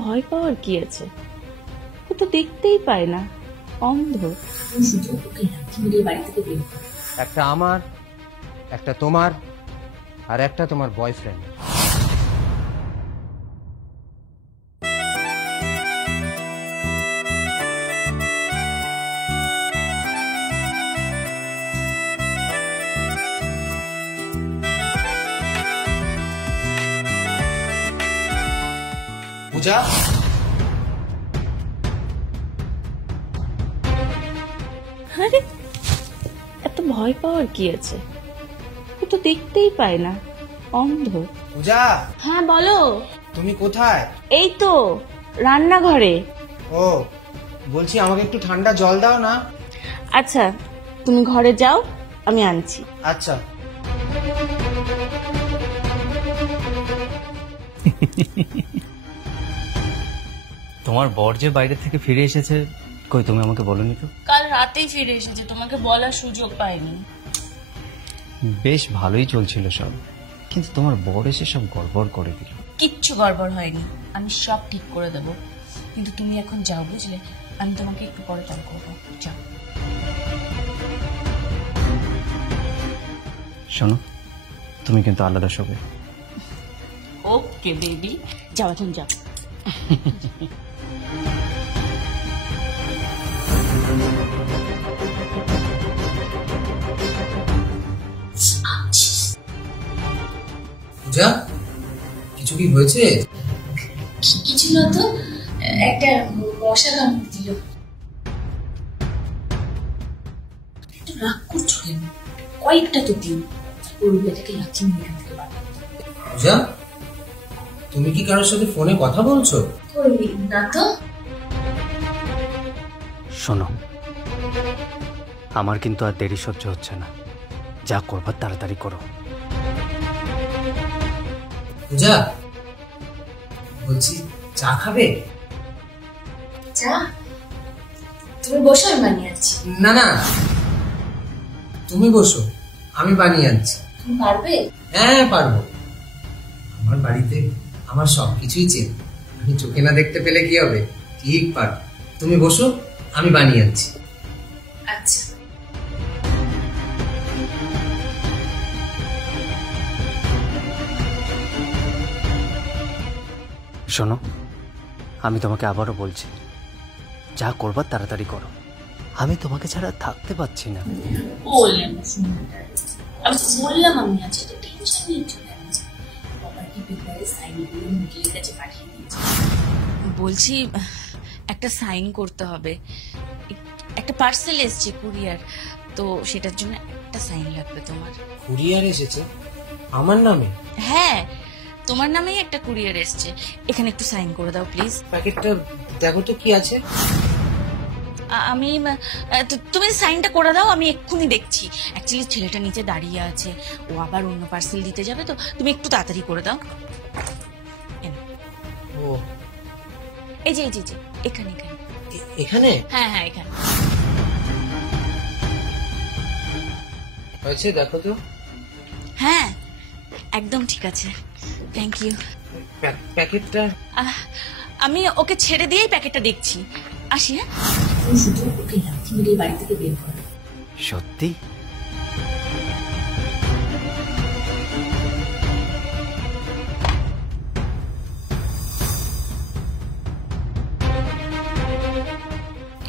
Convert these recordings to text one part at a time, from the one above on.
ভয় পাওয়ার কি আছে? ও তো দেখতেই পায় না, অন্ধ। একটা আমার, একটা তোমার, আর একটা তোমার বয়ফ্রেন্ড। পূজা, আরে এত ভয় পাওয়ার কি আছে? ও তো দেখতেই পায় না, অন্ধ। পূজা। হ্যাঁ বলো। তুমি কোথায়? এই তো রান্নাঘরে। ও, বলছি আমাকে একটু ঠান্ডা জল দাও না। আচ্ছা তুমি ঘরে যাও, আমি আনছি। আচ্ছা। তোমার বর যে বাইরে থেকে ফিরে এসেছে, কই তুমি আমাকে বলনি তো? কাল রাতেই ফিরে এসেছে, তোমাকে বলার সুযোগ পাইনি। বেশ ভালোই চলছিল সব, কিন্তু তোমার বর এসে সব গড়বড় করে দিল। কিচ্ছু গড়বড় হয়নি, আমি সব ঠিক করে দেব। কিন্তু তুমি এখন যাও, বুঝলে? আমি তোমাকে একটু পরে কল করবো, যাও। শোনো, তুমি কিন্তু আলাদা শোবে। ওকে বেবি, যাও এখন যাও। পূজা, কিছু কি হয়েছে? কিছু না তো, একটা মশা কামড় দিল। রাগ করছো কেন? কয়েকটা তো দিন, ওর বেটাকে রাখি এখান থেকে বার। পূজা, তুমি কি কারোর সাথে ফোনে কথা বলছো? না তো। শোনো, আমার কিন্তু আর দেরি সহ্য হচ্ছে না, যা করবার তাড়াতাড়ি করো। পূজা, বলছি চা খাবে? চা? তুমি বসো, আমি বানিয়ে আনছি। না না, তুমি বসো, আমি বানিয়ে আনছি। তুমি পারবে? হ্যাঁ পারবো। আমার বাড়িতে আমার সবকিছুই চেন, আমি চোখে না দেখতে পেলে কি হবে? ঠিক পারবো। তুমি বসো, আমি বানিয়ে আনছি। আচ্ছা। শোনো, আমি তোমাকে আবারও বলছি, যা করবার তাড়াতাড়ি করো। আমি তোমাকে ছাড়া থাকতে পারছি না। বললাম আমি বললাম আমি আছি, তো টেনশন নেই। প্রপার্টি পেপারে সাইন করে মুকের কাছে পাঠিয়ে দিয়েছি। বলছি একটা সাইন করতে হবে, একটা পার্সেল এসেছে কুরিয়ার, তো সেটার জন্য একটা সাইন লাগবে তোমার। কুরিয়ার এসেছে আমার নামে? হ্যাঁ, তোমার নামেই একটা কুরিয়ার এসেছে, এখানে একটু সাইন করে দাও প্লিজ। প্যাকেটটা দেখো তো কি আছে। আমি তুমি সাইনটা করে দাও, আমি এক্ষুনি দেখছি। অ্যাকচুয়ালি ছেলেটা নিচে দাঁড়িয়ে আছে, ও আবার অন্য পার্সেল দিতে যাবে, তো তুমি একটু তাড়াতাড়ি করে দাও। ও, এই যে এখানে এখানে এখানে? হ্যাঁ হ্যাঁ এখানে হয়েছে, দেখো তো। হ্যাঁ একদম ঠিক আছে, থ্যাংক ইউ। প্যাকেটটা? আমি ওকে ছেড়ে দিয়েই প্যাকেটটা দেখছি, আসি। হ্যাঁ, শুধু ওকে লাথি মেরে বাড়ি থেকে বের করা। সত্যি?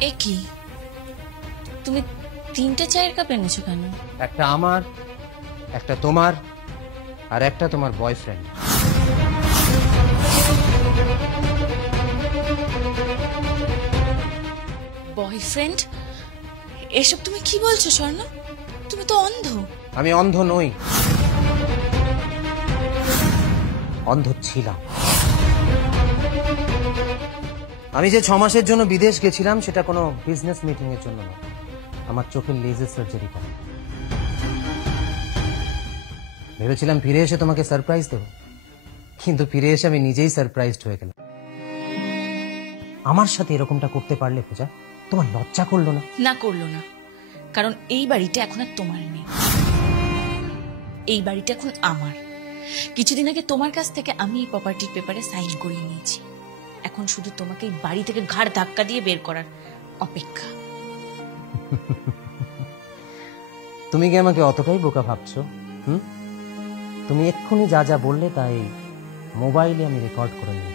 এ কি, তুমি 3টে চায়ের কাপ এনেছো কেন? একটা আমার, একটা তোমার, আর একটা তোমার বয়ফ্রেন্ড। বয়ফ্রেন্ড? এসব তুমি কি বলছো স্বর্ণ? তুমি তো অন্ধ। আমি অন্ধ নই, অন্ধ ছিলাম। আমি যে 6 মাসের জন্য বিদেশ গেছিলাম, সেটা কোনো বিজনেস মিটিং এর জন্য না, আমার চোখের লেজার সার্জারি করা। ভেবেছিলাম ফিরে এসে তোমাকে সারপ্রাইজ দেব, কিন্তু ফিরে এসে আমি নিজেই সারপ্রাইজড হয়ে গেলাম। আমার সাথে এরকমটা করতে পারলে পূজা, তোমার লজ্জা করলো না? না, করলো না, কারণ এই বাড়িটা এখন আর তোমার নেই, এই বাড়িটা এখন আমার। কিছুদিন আগে তোমার কাছ থেকে আমি এই প্রপার্টির পেপারে সাইন করিয়ে নিয়েছি, এখন শুধু তোমাকে এই বাড়ি থেকে ঘাড় ধাক্কা দিয়ে বের করার অপেক্ষা। তুমি কি আমাকে অতটাই বোকা ভাবছো? তুমি এক্ষুনি যা যা বললে তাই মোবাইলে আমি রেকর্ড করে নিই।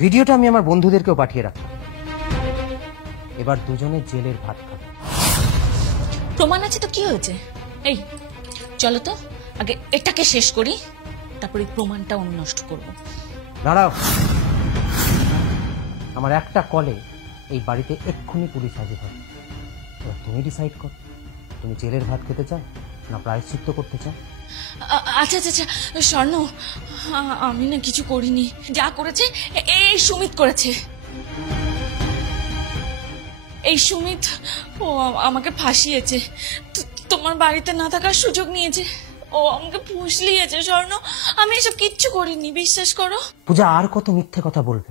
ভিডিওটা আমি আমার বন্ধুদেরকেও পাঠিয়ে রাখলাম। এবার দুজনে জেলের ভাত খাবো। প্রমাণ আছে তো কি হয়েছে? এই চলো তো আগে এটাকে শেষ করি, তারপরে প্রমাণটা অন্য নষ্ট করবো। দাঁড়াও, আমার একটা কলে এই বাড়িতে এক্ষুনি পুলিশ হাজির হবে। এবার তুমি ডিসাইড করো, তুমি জেলের ভাত খেতে চাও না প্রায়শ্চিত্ত করতে চাও? আচ্ছা আচ্ছা আচ্ছা স্বর্ণ, আমি না কিছু করিনি, যা করেছে এই সুমিত করেছে। এই সুমিত ও আমাকে ফাঁসিয়েছে, তোমার বাড়িতে না থাকার সুযোগ নিয়েছে, ও আমাকে ফুসলিয়েছে। স্বর্ণ, আমি এসব কিচ্ছু করিনি, বিশ্বাস করো। পূজা, আর কত মিথ্যে কথা বলবে?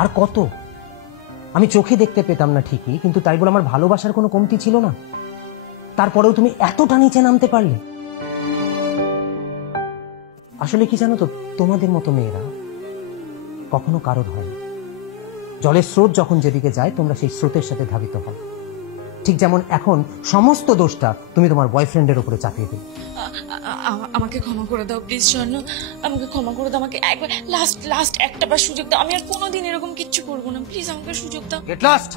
আর কত? আমি চোখে দেখতে পেতাম না ঠিকই, কিন্তু তাই বলে আমার ভালোবাসার কোনো কমতি ছিল না। তারপরেও তুমি এতটা নিচে নামতে পারলে। আসলে কি জানো তো, তোমাদের মতো মেয়েরা কখনো কারোর হয় না। জলের স্রোত যখন যেদিকে যায় তোমরা সেই স্রোতের সাথে ধাবিত হও। ঠিক যেমন এখন সমস্ত দোষটা তুমি তোমার বয়ফ্রেন্ডের উপরে চাপিয়ে দিলে। আমাকে ক্ষমা করে দাও প্লিজ স্বর্ণ, আমাকে ক্ষমা করে দাও। আমাকে একবার লাস্ট একটা বার সুযোগ দাও, আমি আর কোনোদিন এরকম কিচ্ছু করবো না। প্লিজ আমাকে সুযোগ দাও। Get lost.